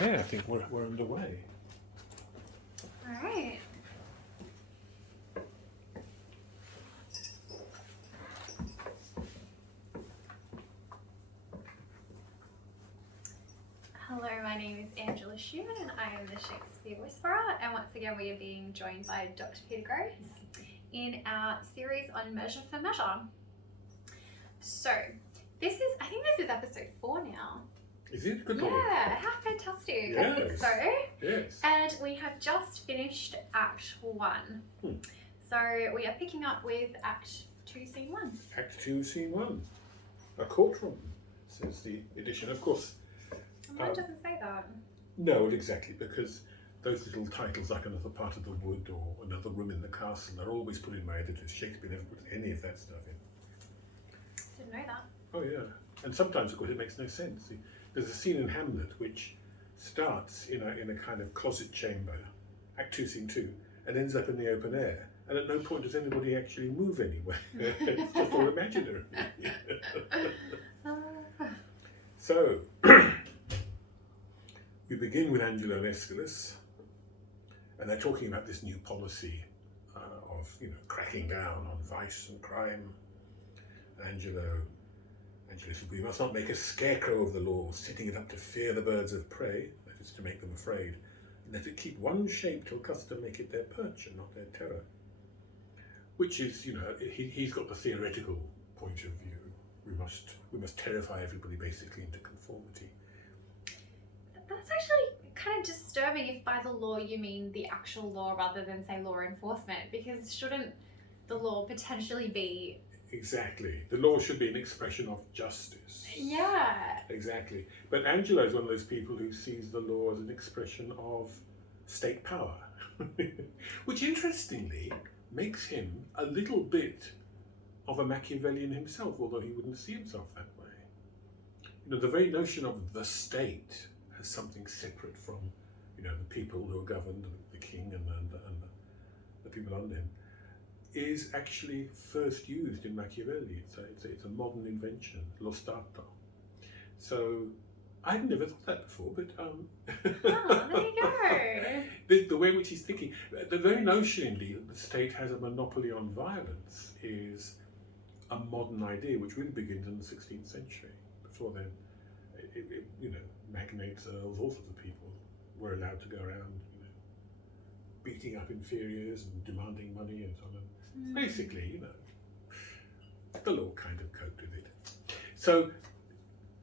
Okay, I think we're underway. All right. Hello, my name is Angela Schumann and I am the Shakespeare Whisperer, and once again we are being joined by Dr. Peter Groves in our series on Measure for Measure. So, I think this is episode 4 now. Is it? Good Yeah, Lord. How fantastic. I think Yes. so. Yes. And we have just finished Act 1. So we are picking up with Act 2, Scene 1. Act 2, Scene 1. A courtroom, says the edition. Of course. Mine doesn't say that. No, exactly, because those little titles like Another Part of the Wood or Another Room in the Castle are always put in my editors. Shakespeare never put any of that stuff in. Didn't know that. Oh yeah. And sometimes, of course, it makes no sense. There's a scene in Hamlet which starts in a kind of closet chamber, Act 2, Scene 2, and ends up in the open air. And at no point does anybody actually move anywhere. It's just all imaginary. So, we begin with Angelo and Aeschylus, and they're talking about this new policy of, cracking down on vice and crime. Angelo says, we must not make a scarecrow of the law, setting it up to fear the birds of prey, that is, to make them afraid, and let it keep one shape till custom make it their perch and not their terror. Which is, he's got the theoretical point of view. We must terrify everybody basically into conformity. That's actually kind of disturbing if by the law you mean the actual law rather than, say, law enforcement, because shouldn't the law potentially be... Exactly. The law should be an expression of justice. Yeah. Exactly. But Angelo is one of those people who sees the law as an expression of state power, which interestingly makes him a little bit of a Machiavellian himself, although he wouldn't see himself that way. The very notion of the state as something separate from, the people who are governed, the king and the people under him, is actually first used in Machiavelli. It's a modern invention, lo Stato. So I'd never thought that before, but there you go. the way in which he's thinking, the very notion indeed that the state has a monopoly on violence is a modern idea which really begins in the 16th century. Before then, magnates, earls, all sorts of people were allowed to go around, beating up inferiors and demanding money and so on. Basically, the law kind of coped with it. So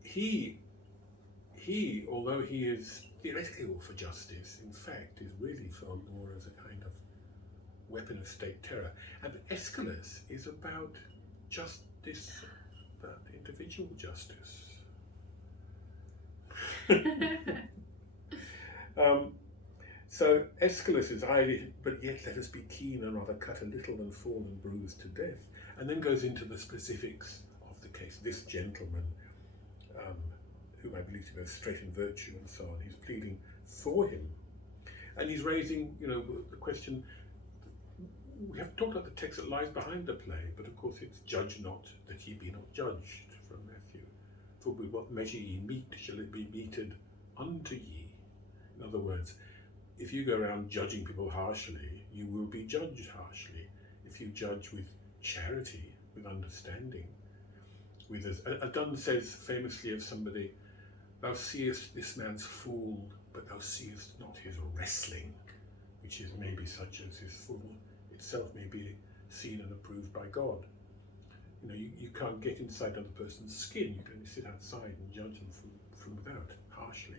he, although he is theoretically all for justice, in fact is really for law as a kind of weapon of state terror. And Aeschylus is about justice, about individual justice. So Aeschylus is highly, but yet let us be keen and rather cut a little than fall and bruised to death, and then goes into the specifics of the case. This gentleman, whom I believe to be straight in virtue and so on, he's pleading for him, and he's raising, the question. We have talked about the text that lies behind the play, but of course it's judge not that ye be not judged from Matthew. For with what measure ye mete shall it be meted unto ye. In other words, if you go around judging people harshly, you will be judged harshly. If you judge with charity, with understanding, with a Donne says famously of somebody, thou seest this man's fool, but thou seest not his wrestling, which is maybe such as his fool itself may be seen and approved by God. You can't get inside another person's skin, you can only sit outside and judge them from without, harshly.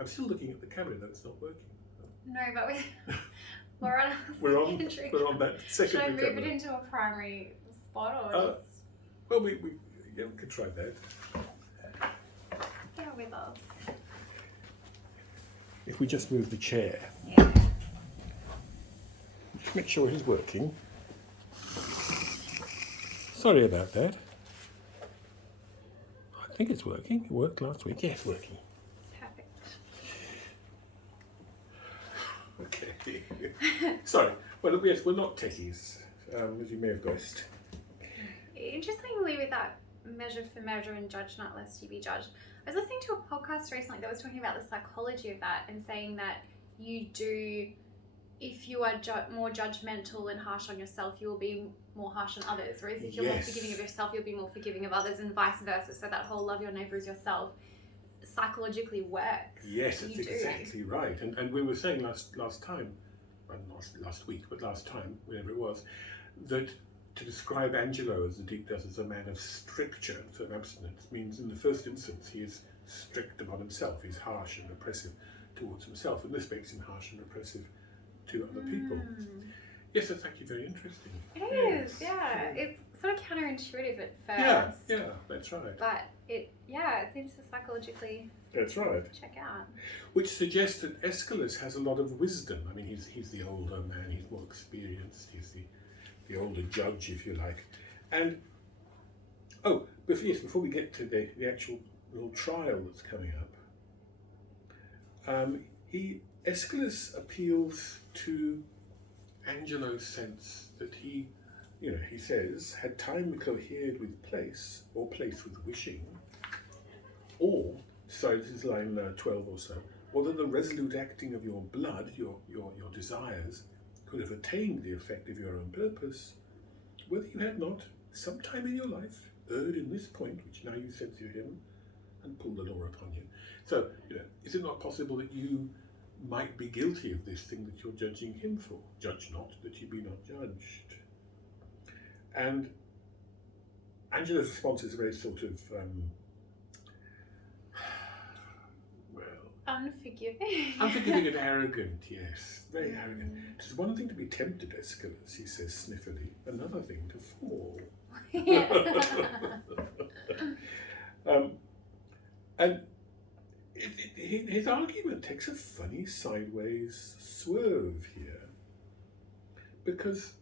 I'm still looking at the camera, though it's not working. No, but we're on we're on that secondary camera. Should I move it into a primary spot or well, we could try that. Bear with us. If we just move the chair. Yeah. Make sure it is working. Sorry about that. I think it's working. It worked last week. Yeah, it's working. Perfect. Okay. Sorry. Well, yes, we're not techies, as you may have guessed. Interestingly, with that measure for measure and judge not lest you be judged, I was listening to a podcast recently that was talking about the psychology of that and saying that you do, if you are more judgmental and harsh on yourself, you will be more harsh on others. Whereas if you're more forgiving of yourself, you'll be more forgiving of others, and vice versa. So that whole love your neighbour as yourself psychologically works. Yes, that's exactly right. And we were saying last time, well, not last week, but last time, whenever it was, that to describe Angelo, as the Duke does, as a man of stricture and abstinence means in the first instance he is strict upon himself. He's harsh and oppressive towards himself, and this makes him harsh and oppressive to other people. Yes, that's actually very interesting. It is, yeah. It's sort of counterintuitive at first. Yeah, that's right. But it seems to psychologically That's right. check out. Which suggests that Aeschylus has a lot of wisdom. I mean, he's the older man, he's more experienced, he's the older judge, if you like. And, before we get to the actual little trial that's coming up, Aeschylus appeals to Angelo's sense that he says, had time cohered with place, or place with wishing, or, so this is line 12 or so, or that the resolute acting of your blood, your desires, could have attained the effect of your own purpose, whether you had not, sometime in your life, erred in this point, which now you censure him, and pull the law upon you. So, is it not possible that you might be guilty of this thing that you're judging him for? Judge not, that you be not judged. And Angelo's response is very sort of, unforgiving and arrogant, yes, very arrogant. It is one thing to be tempted, Aeschylus, he says sniffily, another thing to fall. And his argument takes a funny sideways swerve here, because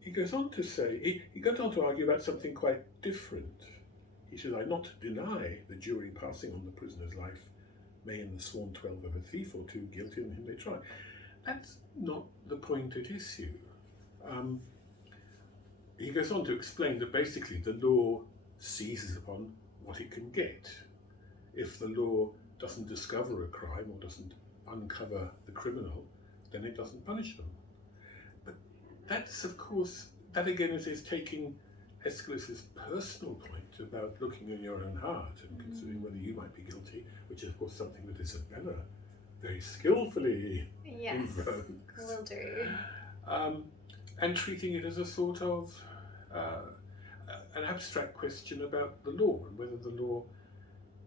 he goes on to say, he goes on to argue about something quite different. He says, I not deny the jury passing on the prisoner's life may in the sworn 12 of a thief or two guilty in whom they try. That's not the point at issue. He goes on to explain that basically the law seizes upon what it can get. If the law doesn't discover a crime or doesn't uncover the criminal, then it doesn't punish them. But that's, of course, that again is taking Aeschylus's personal point about looking in your own heart and considering whether you might be guilty, which is, of course, something that Isabella very skillfully invokes. Will do. And treating it as a sort of an abstract question about the law and whether the law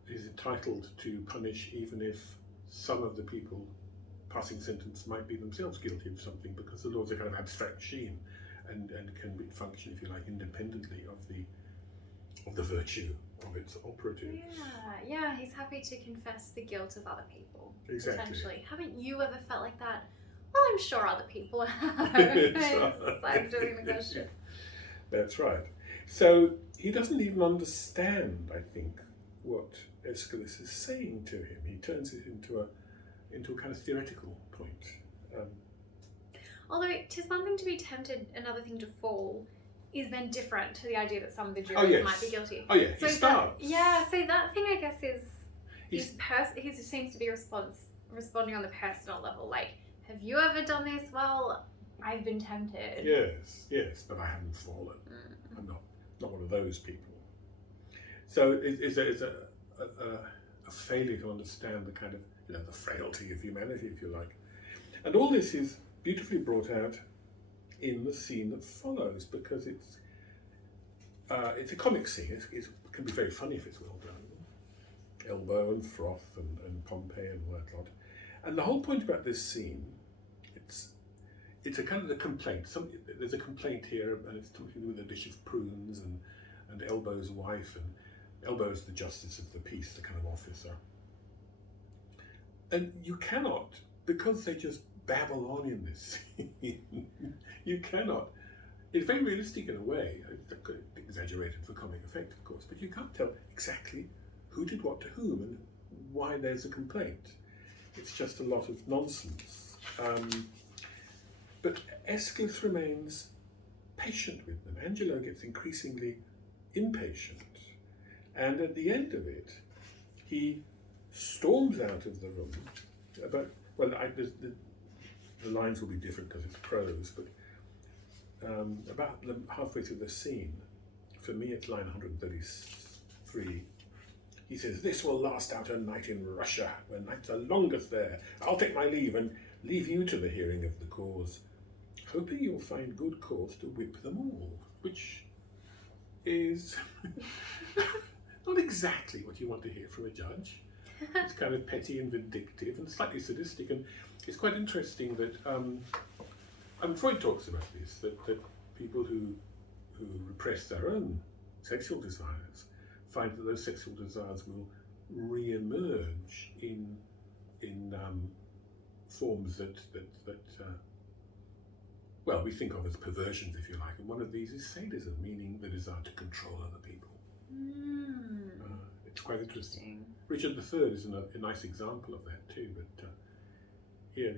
is entitled to punish even if some of the people passing sentence might be themselves guilty of something, because the law is a kind of abstract machine and can function, if you like, independently of the virtue of its operative. Yeah, he's happy to confess the guilt of other people. Exactly. Potentially. Haven't you ever felt like that? Well, I'm sure other people have. I'm doing the question. That's right. So he doesn't even understand, I think, what Aeschylus is saying to him. He turns it into a kind of theoretical point. Although it is one thing to be tempted, another thing to fall is then different to the idea that some of the jurors might be guilty. Oh yeah, so he starts. So that thing, I guess, he seems to be responding on the personal level. Like, have you ever done this? Well, I've been tempted. Yes, but I haven't fallen. I'm not one of those people. So it's a failure to understand the kind of, the frailty of humanity, if you like. And all this is beautifully brought out in the scene that follows, because it's a comic scene. It can be very funny if it's well done. Elbow and froth and Pompeii and all that lot. And the whole point about this scene, it's a kind of a complaint. There's a complaint here, and it's something to do with a dish of prunes and Elbow's wife, and Elbow's the justice of the peace, the kind of officer. And you cannot, because they just babble on in this scene, you cannot. It's very realistic in a way, exaggerated for comic effect, of course, but you can't tell exactly who did what to whom and why there's a complaint. It's just a lot of nonsense. But Aeschylus remains patient with them. Angelo gets increasingly impatient. And at the end of it, He storms out of the room, but, well, the lines will be different because it's prose, but about halfway through the scene, for me it's line 133, he says, "This will last out a night in Russia, where nights are longest there. I'll take my leave and leave you to the hearing of the cause, hoping you'll find good cause to whip them all," which is not exactly what you want to hear from a judge. It's kind of petty and vindictive and slightly sadistic, and it's quite interesting that Freud talks about this, that people who repress their own sexual desires find that those sexual desires will re-emerge in forms that well, we think of as perversions, if you like, and one of these is sadism, meaning the desire to control other people. It's quite interesting. Richard III is a nice example of that too, but yeah,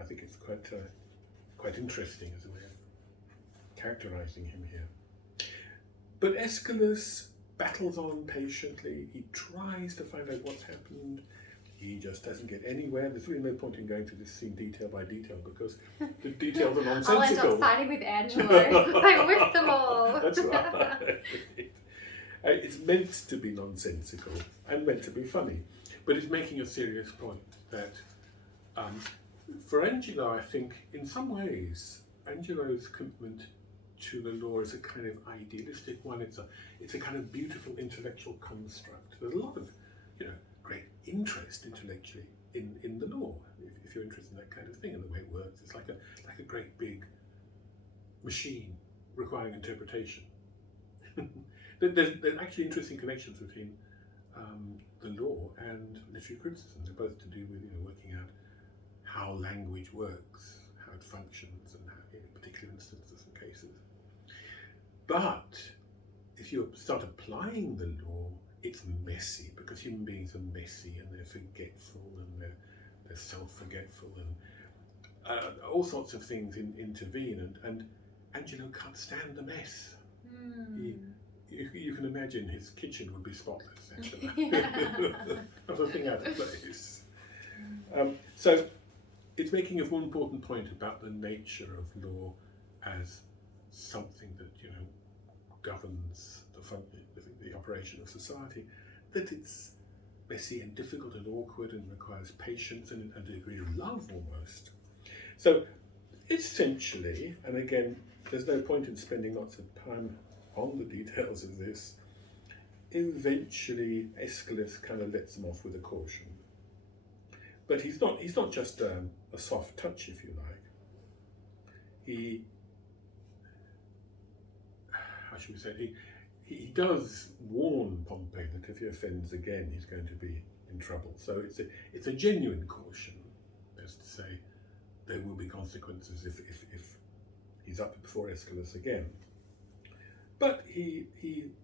I think it's quite interesting as a way of characterising him here. But Aeschylus battles on patiently. He tries to find out what's happened. He just doesn't get anywhere. There's really no point in going through this scene detail by detail because the details are nonsensical. I'll end up siding with Angelo. I whipped them all. That's right. It's meant to be nonsensical and meant to be funny, but it's making a serious point that for Angelo, I think in some ways, Angelo's commitment to the law is a kind of idealistic one. It's a kind of beautiful intellectual construct. There's a lot of, great interest intellectually in the law. If you're interested in that kind of thing and the way it works, it's like a great big machine requiring interpretation. There's actually interesting connections between the law and literary criticism. They're both to do with working out how language works, how it functions, and how, in particular instances and cases. But if you start applying the law, it's messy because human beings are messy and they're forgetful and they're self-forgetful and all sorts of things intervene, and Angelo can't stand the mess. You can imagine his kitchen would be spotless, actually. Not a thing out of place. So it's making a one important point about the nature of law as something that governs the operation of society, that it's messy and difficult and awkward and requires patience and a degree of love almost. So essentially, and again, there's no point in spending lots of time on the details of this, eventually Aeschylus kind of lets them off with a caution. But he's not just a soft touch, if you like. How should we say, he does warn Pompey that if he offends again, he's going to be in trouble. So it's a genuine caution, as to say there will be consequences if he's up before Aeschylus again. But he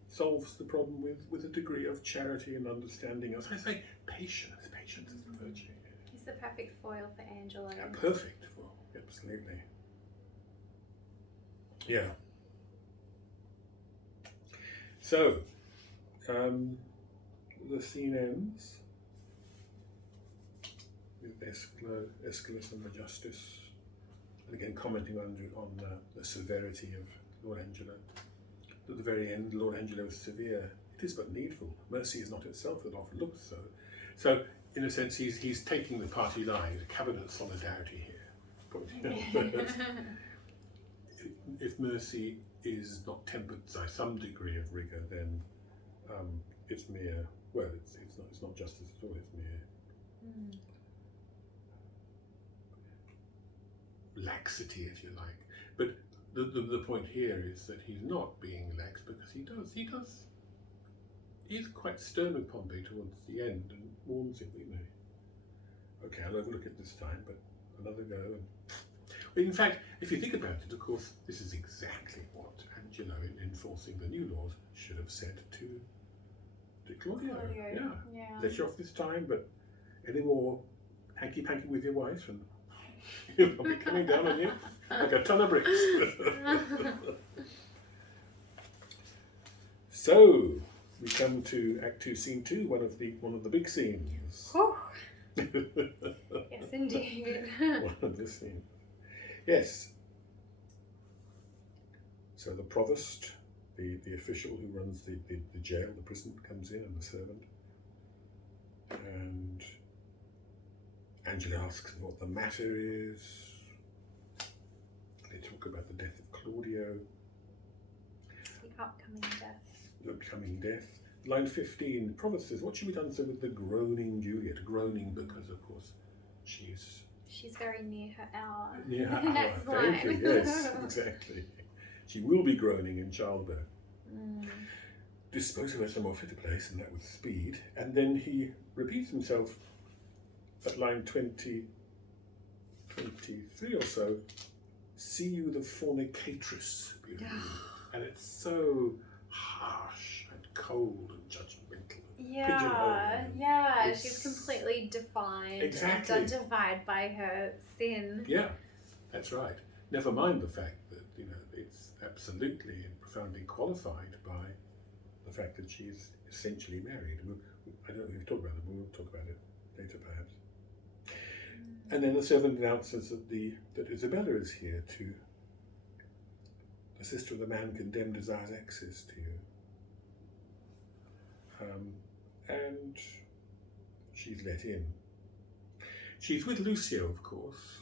solves the problem with a degree of charity and understanding. As I say, patience is the virtue. He's the perfect foil for Angelo. Yeah, perfect foil, absolutely. Yeah. So, the scene ends with Aeschylus and the justice, and again commenting on the severity of Lord Angelo. At the very end, Lord Angelo is severe. It is but needful. Mercy is not itself, it often looks so. So, in a sense, he's taking the party line, a cabinet solidarity here. If mercy is not tempered by some degree of rigour, then it's mere, well, it's not justice at all, it's mere laxity, if you like. But the point here is that he's not being lax because he's quite stern with Pompey towards the end and warns him, okay, I'll overlook it this time, but another go. In fact, if you think about it, of course, this is exactly what Angelo, in enforcing the new laws, should have said to Claudio. Yeah. Let you off this time, but any more hanky-panky with your wife and I'll be coming down on you like a ton of bricks. So, we come to Act 2, Scene 2, one of the big scenes. Whew. Yes, indeed. One of the scenes. Yes. So the provost, the official who runs the jail, the prison, comes in, and the servant. And Angela asks him what the matter is. They talk about the death of Claudio. The upcoming death. The upcoming death. Line 15, the provost says, what should be done so with the groaning Juliet? Groaning because, of course, she's very near her hour. near her hour. Next Thank you, line. yes, exactly. She will be groaning in childbirth. Dispose of her somewhere fit a place, and that with speed. And then he repeats himself at line 20, 23 or so. See you the fornicatress, beautiful. And it's so harsh and cold and judgmental. Yeah, pigeonholed. yeah. It's- She's completely defined Exactly. and identified by her sin. Yeah, that's right. Never mind the fact that, it's absolutely and profoundly qualified by the fact that she's essentially married. I don't know if we've talked about it, but we'll talk about it later perhaps. And then the servant announces that Isabella is here to, the sister of the man condemned, desires access to you. And she's let in. She's with Lucio, of course,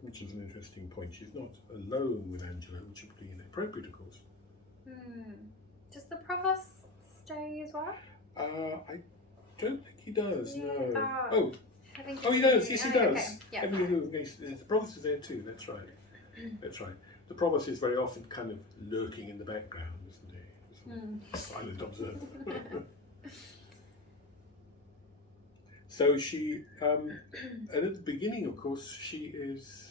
which is an interesting point. She's not alone with Angela, which would be inappropriate, of course. Does the provost stay as well? I don't think he does, Yeah, no. Oh, he does, yes he does. Okay. Yeah. The provost is there too, that's right. That's right. The provost is very often kind of lurking in the background, isn't he? Silent observer. So she, and at the beginning, of course, she is,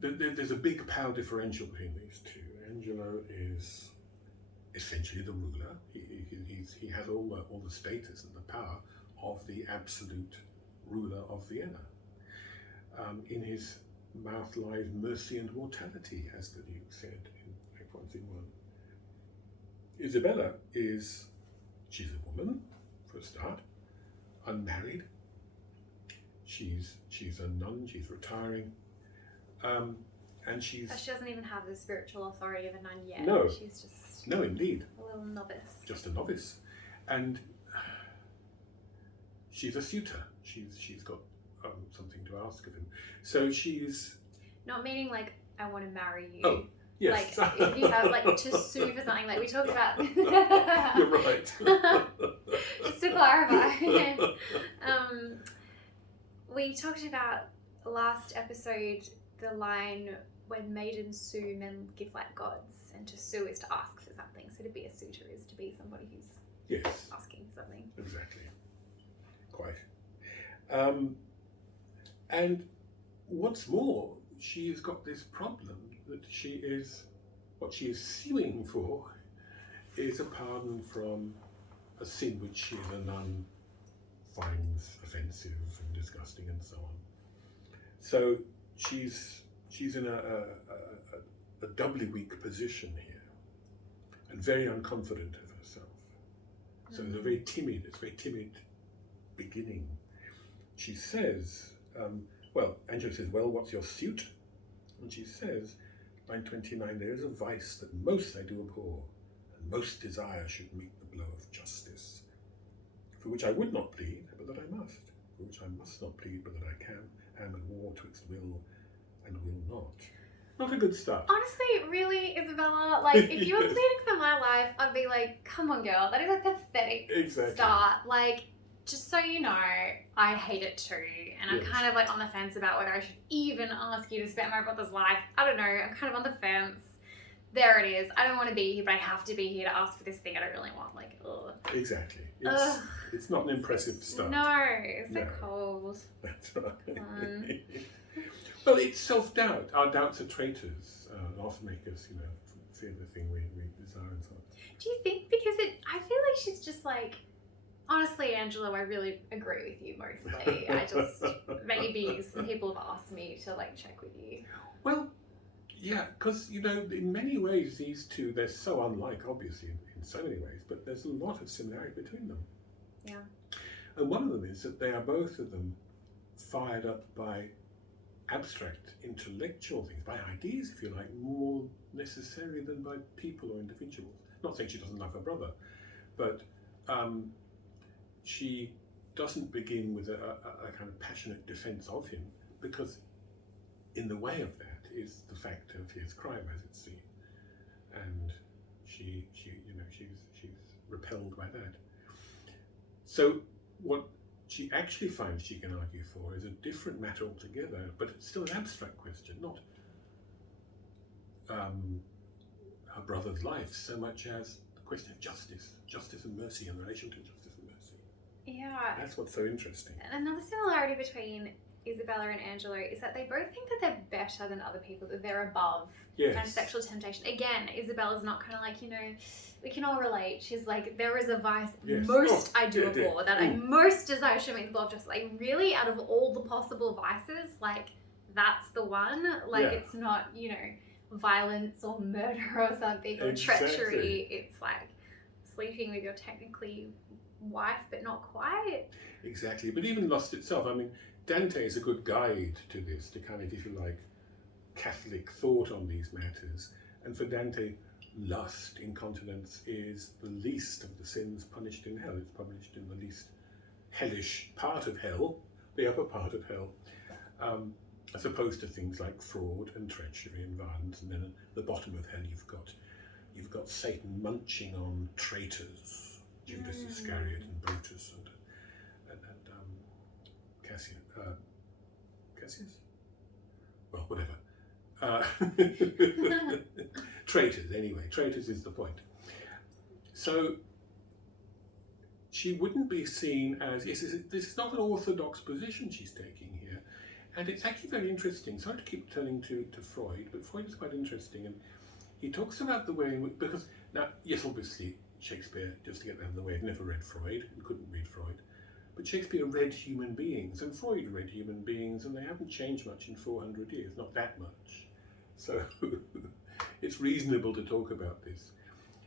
there's a big power differential between these two. Angelo is essentially the ruler. He has all the status and the power of the absolute ruler of Vienna. In his mouth lies mercy and mortality, as the Duke said in Act 1, Scene 1. Isabella she's a woman, for a start, unmarried. She's a nun, she's retiring. And She doesn't even have the spiritual authority of a nun yet. No. She's just no, indeed, a little novice. just a novice. And she's a suitor. She's got something to ask of him. So she's... Not meaning like, I want to marry you. Oh, yes. Like, if you have, like, to sue for something, like we talked about. You're right. Just to clarify. We talked about last episode the line, when maidens sue, men give like gods, and to sue is to ask for something. So to be a suitor is to be somebody who's Yes, asking for something. exactly. Quite. And what's more, she's got this problem that what she is suing for is a pardon from a sin which she as a nun finds offensive and disgusting and so on. So she's in a doubly weak position here, and very unconfident of herself. So it's a very timid beginning. She says, Angela says, well, what's your suit? And she says, line 29, there is a vice that most I do abhor, and most desire should meet the blow of justice, for which I would not plead, but that I must, for which I must not plead, but that I am at war twixt will and will not. Not a good start. Honestly, really, Isabella, like, if you were pleading for my life, I'd be like, come on, girl, that is a pathetic start. Like, just so you know, I hate it too, and I'm kind of like on the fence about whether I should even ask you to spare my brother's life. I don't know, I'm kind of on the fence. There it is. I don't want to be here, but I have to be here to ask for this thing I don't really want. Like, ugh. Exactly. Ugh. It's not an impressive start. No, it's so cold. That's right. Well, it's self-doubt. Our doubts are traitors. Often make us, fear the thing we desire and so on. Do you think because I feel like she's just like, honestly, Angelo, I really agree with you mostly. I just, maybe some people have asked me to like check with you. Well, Yeah, because, in many ways, these two, they're so unlike, obviously, in so many ways, but there's a lot of similarity between them. Yeah. And one of them is that they are both of them fired up by abstract intellectual things, by ideas, if you like, more necessary than by people or individuals. Not saying she doesn't love her brother, but she doesn't begin with a kind of passionate defense of him, because in the way of that is the fact of his crime, as it's seen, and she's repelled by that. So what she actually finds she can argue for is a different matter altogether, but it's still an abstract question, not her brother's life so much as the question of justice and mercy, in relation to justice and mercy. Yeah. That's what's so interesting. And another similarity between Isabella and Angelo is that they both think that they're better than other people, that they're above Yes. kind of sexual temptation. Again, Isabella's not kind of like, we can all relate. She's like, there is a vice I do abhor, that I most desire should make the law of justice. Like, really, out of all the possible vices, like, that's the one. Like, it's not, violence or murder or something, or treachery. It's like sleeping with your technically wife, but not quite. Exactly. But even lust itself, I mean, Dante is a good guide to this, to kind of, if you like, Catholic thought on these matters. And for Dante, lust, incontinence, is the least of the sins punished in hell. It's punished in the least hellish part of hell, the upper part of hell, as opposed to things like fraud and treachery and violence. And then at the bottom of hell, you've got Satan munching on traitors, Judas Iscariot and Brutus and Cassius? Well, whatever. Traitors, anyway. Traitors is the point. So she wouldn't be seen as... This is not an orthodox position she's taking here. And it's actually very interesting. Sorry to keep turning to Freud, but Freud is quite interesting. And he talks about the way in which... Because, now, yes, obviously, Shakespeare, just to get that out of the way, had never read Freud and couldn't read Freud. But Shakespeare read human beings, and Freud read human beings, and they haven't changed much in 400 years, not that much. So it's reasonable to talk about this.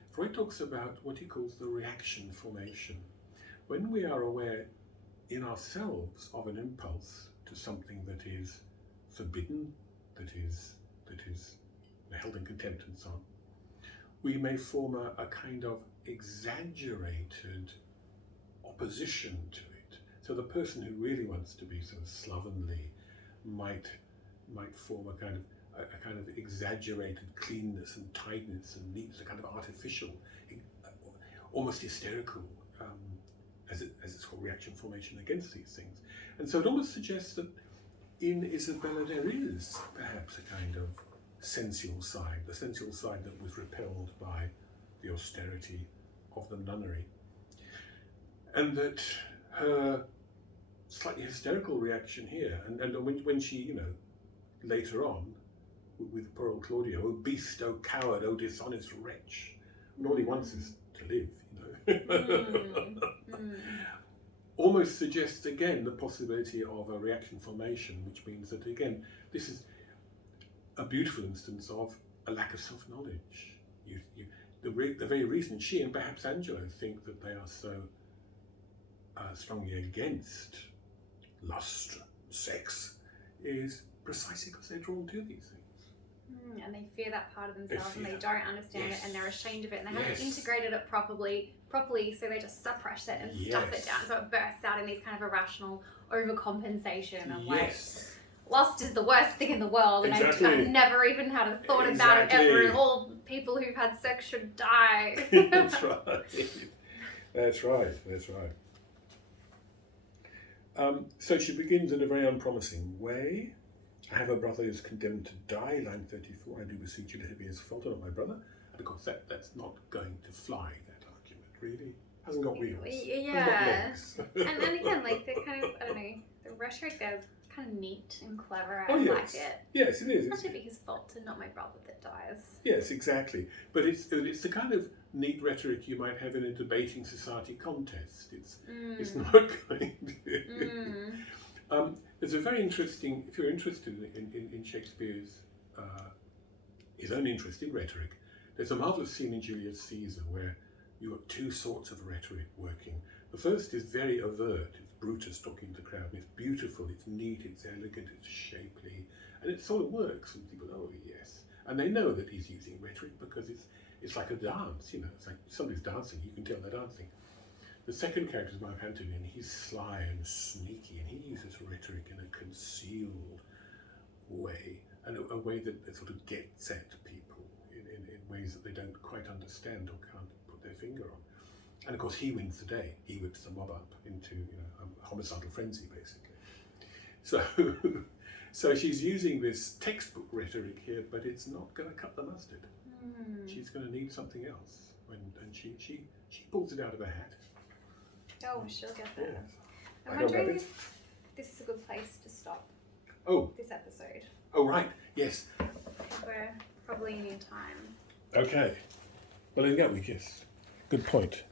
Freud talks about what he calls the reaction formation. When we are aware in ourselves of an impulse to something that is forbidden, that is held in contempt and so on, we may form a kind of exaggerated opposition to it. So the person who really wants to be sort of slovenly might form a kind of exaggerated cleanness and tidiness and neatness, a kind of artificial, almost hysterical, as it's called, reaction formation against these things. And so it almost suggests that in Isabella there is perhaps a kind of sensual side, the sensual side that was repelled by the austerity of the nunnery. And that her slightly hysterical reaction here, and when she, later on, with poor old Claudio, "Oh beast, oh coward, oh dishonest wretch," and all he wants is to live, almost suggests again the possibility of a reaction formation, which means that, again, this is a beautiful instance of a lack of self-knowledge. The very reason she and perhaps Angelo think that they are so strongly against lust, sex, is precisely because they're drawn to these things. And they fear that part of themselves, and they that. don't understand it, and they're ashamed of it, and they haven't integrated it properly, so they just suppress it and stuff it down, so it bursts out in these kind of irrational overcompensation of like, lust is the worst thing in the world, and I've never even had a thought about it ever, and all people who've had sex should die. That's right. So she begins in a very unpromising way. "I have a brother who is condemned to die," line 34. "I do beseech you, let it be his fault, not my brother." And of course, that's not going to fly, that argument, really. Hasn't got wheels. Yeah. Hasn't got legs. and again, like, the kind of, I don't know, the rhetoric there is kind of neat and clever. I like it. Yes, it is. It's not to be his fault and not my brother that dies. Yes, exactly. But it's the kind of neat rhetoric you might have in a debating society contest. It's not going to... There's a very interesting, if you're interested in Shakespeare's his own interest in rhetoric. There's a marvellous scene in Julius Caesar where you've got two sorts of rhetoric working. The first is very overt. It's Brutus talking to the crowd, and it's beautiful, it's neat, it's elegant, it's shapely, and it sort of works, and people, oh yes. And they know that he's using rhetoric because it's like a dance, you know, it's like somebody's dancing, you can tell they're dancing. The second character is Mark Antony, and he's sly and sneaky, and he uses rhetoric in a concealed way, and a way that sort of gets at people in ways that they don't quite understand or can't put their finger on. And of course, he wins the day. He whips the mob up into, you know, a homicidal frenzy, basically. So, so she's using this textbook rhetoric here, but it's not going to cut the mustard. She's going to need something else, and she pulls it out of her hat. Oh, she'll get there. Yes. I'm wondering if this is a good place to stop this episode. Oh, right. Yes. We're probably near time. Okay. Well, there you go. Good point.